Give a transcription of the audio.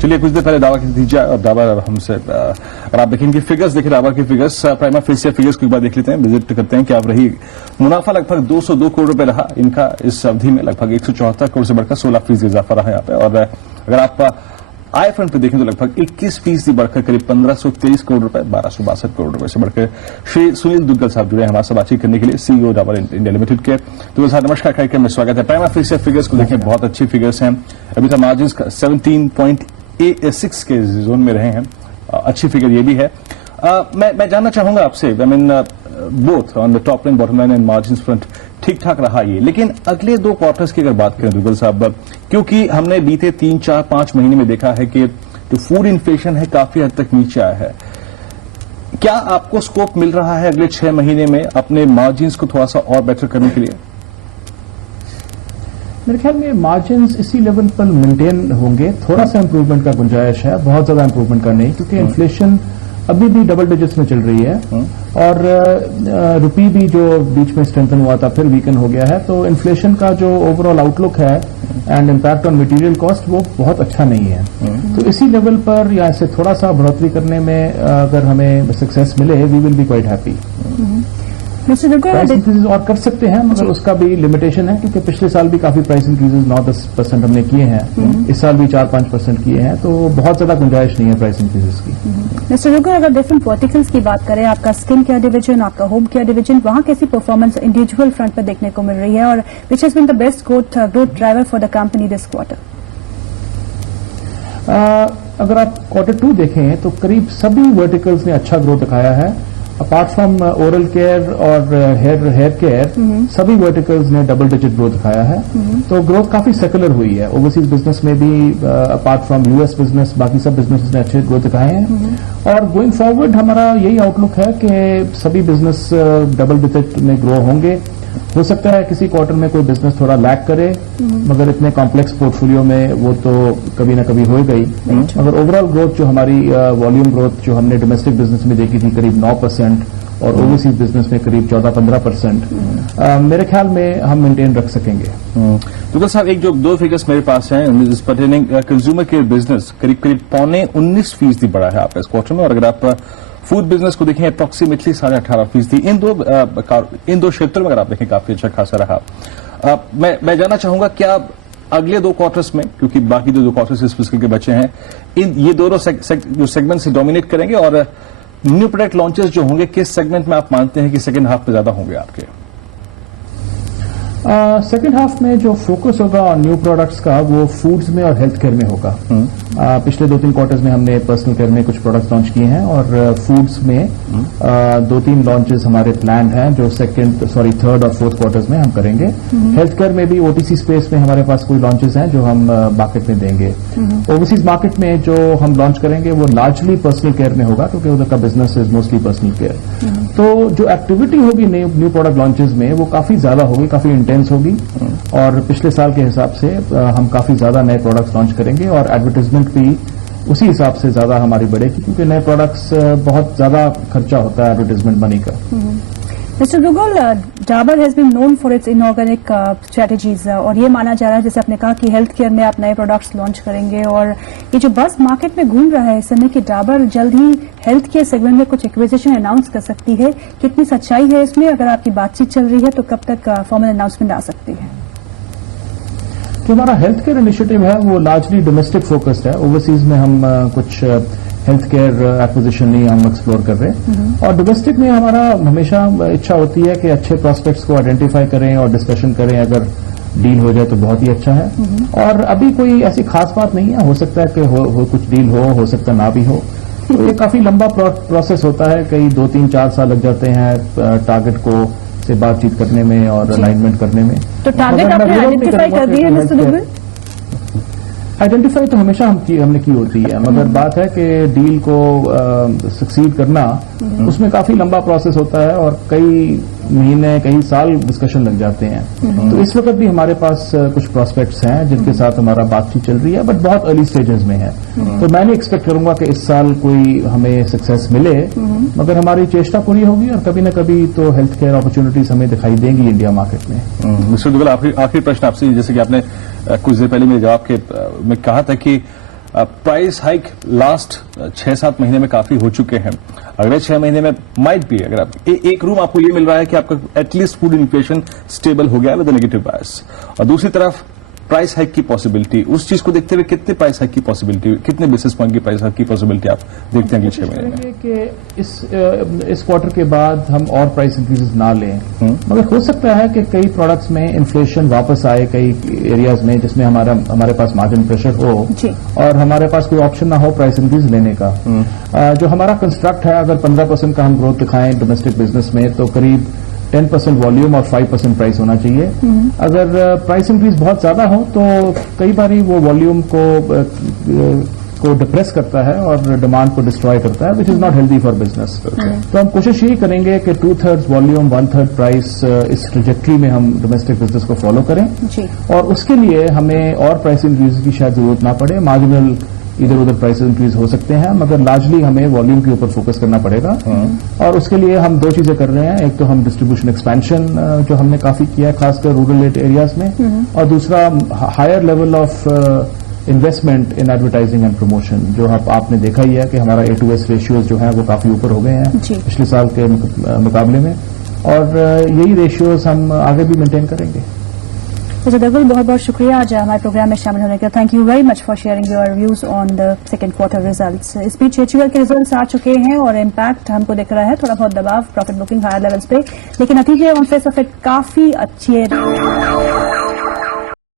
चलिए कुछ देर पहले दावा की नतीजा और दावा हमसे अगर आप देखें इनकी फिगर्स देखें दावा की फिगर्स प्राइमा फेसिया फिगर्स को एक बार देख लेते हैं विजिट करते हैं क्या आप रही मुनाफा लगभग 202 करोड़ रुपए रहा इनका इस अवधि में लगभग 174 करोड़ से बढ़कर 16% इजाफा रहा यहाँ पे और अगर आप आय फ्रंट पे देखें तो लगभग 21% बढ़कर करीब 1523 करोड़ रुपए 1262 करोड़ रुपए से बढ़कर श्री सुनील दुग्गल साहब जुड़े हैं हमारे साथ बातचीत करने के लिए सीईओ डाबर इंडिया लिमिटेड के। दुग्गल साहब नमस्कार, कार्यक्रम में स्वागत है। प्राइमा फेसिया फिगर्स को देखें बहुत अच्छी फिगर्स हैं, अभी तक मार्जिन 17.6 के जोन में रहे हैं, अच्छी फिगर ये भी है। मैं जानना चाहूंगा आपसे both on the top line bottom line and margin front ठीक ठाक रहा ये, लेकिन अगले 2 क्वार्टर्स की अगर बात करें दुग्गल साहब, क्योंकि हमने बीते 3, 4, 5 महीने में देखा है कि जो फूड इन्फ्लेशन है काफी हद तक नीचे आया है, क्या आपको स्कोप मिल रहा है अगले 6 महीने में अपने मार्जिन्स को थोड़ा सा और बेटर करने के लिए? मेरे ख्याल में मार्जिन्स इसी लेवल पर मेंटेन होंगे, थोड़ा सा इंप्रूवमेंट का गुंजाइश है, बहुत ज्यादा इंप्रूवमेंट का नहीं, क्योंकि इन्फ्लेशन अभी भी डबल डिजिट्स में चल रही है और रुपी भी जो बीच में स्ट्रेंथन हुआ था फिर वीकन हो गया है, तो इन्फ्लेशन का जो ओवरऑल आउटलुक है and impact on material cost वो बहुत अच्छा नहीं है। तो इसी लेवल पर या इससे थोड़ा सा बढ़ोतरी करने में अगर हमें सक्सेस मिले we will be quite happy. Price increases और कर सकते हैं मगर उसका भी लिमिटेशन है, क्योंकि पिछले साल भी काफी प्राइस इंक्रीजेज 9-10% हमने किए हैं, इस साल भी 4-5% किए हैं, तो बहुत ज्यादा गुंजाइश नहीं है प्राइस इंक्रीजेज की। मिस्टर दुग्गल, अगर डिफरेंट वर्टिकल्स की बात करें, आपका स्किन केयर डिवीजन, आपका होम केयर डिवीजन, वहां कैसी परफॉर्मेंस इंडिविजुअल फ्रंट पर देखने को मिल रही है और which has been the best growth driver for the company this quarter? अगर आप Q2 देखें तो करीब सभी वर्टिकल्स ने अच्छा ग्रोथ दिखाया है, अपार्ट फ्रॉम ओरल केयर और हेयर केयर सभी वर्टिकल्स ने डबल डिजिट ग्रोथ दिखाया है। तो ग्रोथ काफी सेकुलर हुई है, ओवरसीज बिजनेस में भी अपार्ट फ्रॉम यूएस बिजनेस बाकी सब बिजनेस ने अच्छे ग्रोथ दिखाए हैं और गोइंग फॉरवर्ड हमारा यही आउटलुक है कि सभी बिजनेस डबल डिजिट में ग्रो होंगे। हो सकता है किसी क्वार्टर में कोई बिजनेस थोड़ा लैग करे, मगर इतने कॉम्प्लेक्स पोर्टफोलियो में वो तो कभी ना कभी हो गई, मगर ओवरऑल ग्रोथ जो हमारी वॉल्यूम ग्रोथ जो हमने डोमेस्टिक बिजनेस में देखी थी करीब 9% और ओवरसीज बिजनेस में करीब 14-15%, मेरे ख्याल में हम मेंटेन रख सकेंगे। दुग्गल साहब, एक जो 2 फिगर्स मेरे पास हैं पर्टेनिंग कंज्यूमर केयर बिजनेस करीब 19% बढ़ा है आपका इस क्वार्टर में, और अगर आप फूड बिजनेस को देखें अप्रोक्सीमेटली 18.5%। इन दो क्षेत्रों में अगर आप देखें काफी अच्छा खासा रहा। मैं जानना चाहूंगा क्या अगले 2 क्वार्टर्स में, क्योंकि बाकी जो 2 क्वार्टर्स इस फिस्कल के बचे हैं, ये दोनों जो सेगमेंट से डोमिनेट करेंगे और न्यू प्रोडक्ट लॉन्चेस जो होंगे किस सेगमेंट में आप मानते हैं कि सेकेंड हाफ में ज्यादा होंगे आपके? सेकेंड हाफ में जो फोकस होगा ऑन न्यू प्रोडक्ट्स का वो फूड्स में और हेल्थ केयर में होगा। पिछले 2-3 क्वार्टर्स में हमने पर्सनल केयर में कुछ प्रोडक्ट्स लॉन्च किए हैं और फूड्स में 2-3 लॉन्चेस हमारे प्लान हैं जो 3rd और 4th क्वार्टर्स में हम करेंगे। हेल्थ केयर में भी ओटीसी स्पेस में हमारे पास कोई लॉन्चेस हैं जो हम मार्केट में देंगे। ओवरसीज मार्केट में जो हम लॉन्च करेंगे वो लार्जली पर्सनल केयर में होगा, क्योंकि उधर का business is mostly personal care. तो जो एक्टिविटी होगी न्यू प्रोडक्ट लॉन्चेस में वो काफी ज्यादा होगी, काफी इंटेंस होगी और पिछले साल के हिसाब से हम काफी ज्यादा नए प्रोडक्ट्स लॉन्च करेंगे और एडवर्टाइजमेंट भी उसी हिसाब से ज्यादा हमारी बढ़ेगी, क्योंकि नए प्रोडक्ट्स बहुत ज्यादा खर्चा होता है एडवर्टाइजमेंट मनी का। Mister Duggal, Dabur has been known for its inorganic strategies और ये माना जा रहा है, जैसे आपने कहा कि हेल्थ केयर में आप नए प्रोडक्ट्स लॉन्च करेंगे और ये जो बस मार्केट में घूम रहा है इस समय कि डाबर जल्द ही हेल्थ केयर सेगमेंट में कुछ एक्विजिशन अनाउंस कर सकती है, कितनी सच्चाई है इसमें? अगर आपकी बातचीत चल रही है तो कब तक फॉर्मल अनाउंसमेंट आ सकती है? जो हमारा हेल्थ केयर इनिशिएटिव है वो लार्जली डोमेस्टिक फोकस्ड है, ओवरसीज में हम कुछ हेल्थ केयर एक्विजिशन नहीं हम एक्सप्लोर कर रहे और डोमेस्टिक में हमारा हमेशा इच्छा होती है कि अच्छे प्रोस्पेक्ट्स को आइडेंटिफाई करें और डिस्कशन करें, अगर डील हो जाए तो बहुत ही अच्छा है। और अभी कोई ऐसी खास बात नहीं है, हो सकता है कि हो कुछ डील हो सकता ना भी हो, तो ये काफी लंबा प्रोसेस होता है, कई 2-3-4 साल लग जाते हैं टारगेट को से बातचीत करने में और अलाइनमेंट करने में। तो टारगेट आपने आइडेंटिफाई कर दिया है मिस्टर दुग्गल? आइडेंटिफाई तो हमेशा हमने की होती है, मगर बात है कि डील को सक्सीड करना उसमें काफी लंबा प्रोसेस होता है और कई महीने कई साल डिस्कशन लग जाते हैं। तो इस वक्त भी हमारे पास कुछ प्रोस्पेक्ट्स हैं जिनके साथ हमारा बातचीत चल रही है, बट बहुत अर्ली स्टेजेस में है। तो मैं नहीं एक्सपेक्ट करूंगा कि इस साल कोई हमें सक्सेस मिले, मगर हमारी चेष्टा पूरी होगी और कभी न कभी तो हेल्थ केयर अपॉर्चुनिटीज हमें दिखाई देंगी इंडिया मार्केट में। मिस्टर दुग्गल, आखिरी प्रश्न आपसे, जैसे कि आपने कुछ देर पहले मेरे जवाब में कहा था कि प्राइस हाइक लास्ट 6-7 महीने में काफी हो चुके हैं। अगले 6 महीने में माइट भी, अगर आप एक रूम आपको ये मिल रहा है कि आपका एटलीस्ट फूड इन्फ्लेशन स्टेबल हो गया विद नेगेटिव बायस, और दूसरी तरफ प्राइस हाइक की पॉसिबिलिटी, उस चीज को देखते हुए कितने प्राइस हाइक की पॉसिबिलिटी, कितने बेसिस पॉइंट की प्राइस हाइक की पॉसिबिलिटी आप देखते हैं अगले 6 महीने में? कि इस क्वार्टर के बाद हम और प्राइस इंक्रीजेस ना लें, मगर हो सकता है कि कई प्रोडक्ट्स में इन्फ्लेशन वापस आए, कई एरियाज में जिसमें हमारे पास मार्जिन प्रेशर हो जी। और हमारे पास कोई ऑप्शन ना हो प्राइस इंक्रीज लेने का। जो हमारा कंस्ट्रक्ट है, अगर 15% का हम ग्रोथ दिखाएं डोमेस्टिक बिजनेस में, तो करीब 10% वॉल्यूम और 5% प्राइस होना चाहिए। अगर प्राइस इंक्रीज बहुत ज्यादा हो तो कई बार वो वॉल्यूम को डिप्रेस करता है और डिमांड को डिस्ट्रॉय करता है, which is not healthy for business. तो हम कोशिश यही करेंगे कि 2/3 वॉल्यूम 1/3 प्राइस इस ट्रेजेक्ट्री में हम डोमेस्टिक बिजनेस को फॉलो करें जी। और उसके लिए हमें और प्राइस इंक्रीज की शायद जरूरत ना पड़े। मार्जिनल इधर उधर प्राइस इंक्रीज हो सकते हैं, मगर लार्जली हमें वॉल्यूम के ऊपर फोकस करना पड़ेगा। और उसके लिए हम 2 चीजें कर रहे हैं, एक तो हम डिस्ट्रीब्यूशन एक्सपेंशन जो हमने काफी किया है खासकर रूरल एरियाज में, और दूसरा higher level of investment in advertising and promotion, जो आपने देखा ही है कि हमारा A2S रेशियोज जो है वो काफी ऊपर हो गए हैं पिछले साल के मुकाबले में, और यही रेशियोज हम आगे भी मेंटेन करेंगे। मिस्टर दगल, बहुत बहुत शुक्रिया आज हमारे प्रोग्राम में शामिल होने का। Thank you very much for sharing your views on the second quarter results. इस बीच HUL के रिजल्ट्स आ चुके हैं और इम्पैक्ट हमको दिख रहा है, थोड़ा बहुत दबाव प्रॉफिट बुकिंग हायर लेवल्स पे, लेकिन नतीजे ऑन फेस ऑफ इट काफी अच्छे